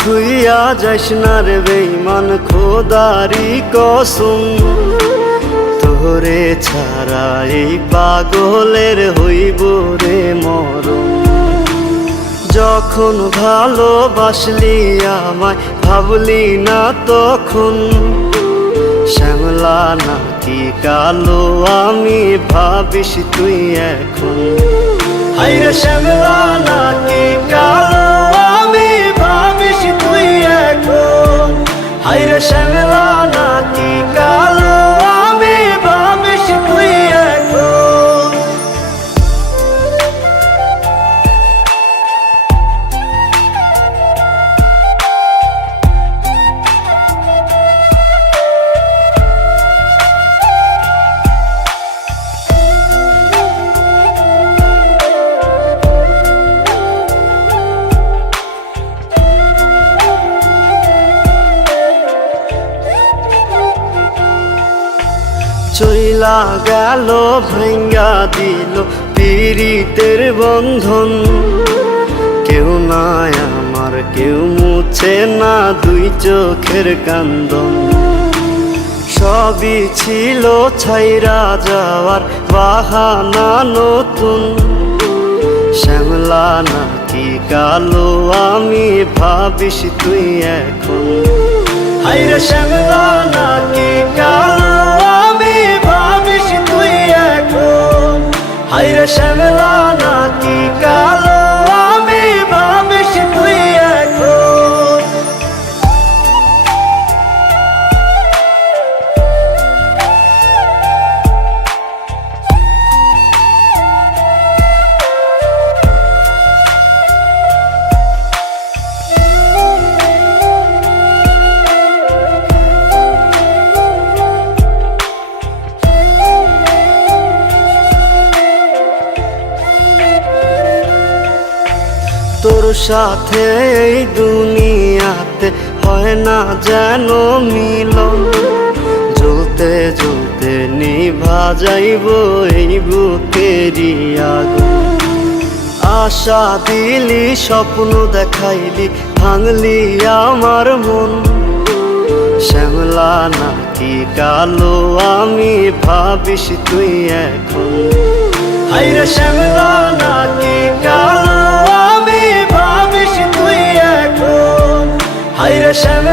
থুইয়া যাইস না রে বেঈমান খোদারি কসম, তোরে ছাড়া এই পাগলের হইব রে মরণ। যখন ভালোবাসলি আমায় ভাবলি না তখন, শ্যামলা নাকি কালো আমি ভাবিস তুই এখন। হায়রে শ্যামলা নাকি কালো আমি ভাবিস তুই এখন। হায়রে শ্যামলা নাকি কালো আমি ভাবিস তুই এখন। চইলা গেল ভাঙ্গা দিল পীড়িতের বন্ধন, কেউ নাই আমার কেউ মুছে না দুই চোখের কান্দন। সবই ছিল ছাইরা যাওয়ার বাহানা নতুন, শ্যামলা নাকি কালো আমি ভাবিস তুই এখন। হায়রে শ্যামলা নাকি কালো আমি ভাবিস তুই এখন। হায়রে শ্যামলা নাকি কালো আমি ভাবিস তুই এখন। তোর সাথে এই দুনিয়াতে হয় না যেন মিলন, জ্বলতে জ্বলতে নিভা যাইব এই বুকেরই আগুন। আশা দিলি স্বপ্ন দেখাইলি ভাঙলি আমার মন, শ্যামলা নাকি কালো আমি ভাবিস তুই এখন। হায়রে শ্যামলা নাকি কালো আমি ভাবিস তুই এখন। হায়রে শ্যামলা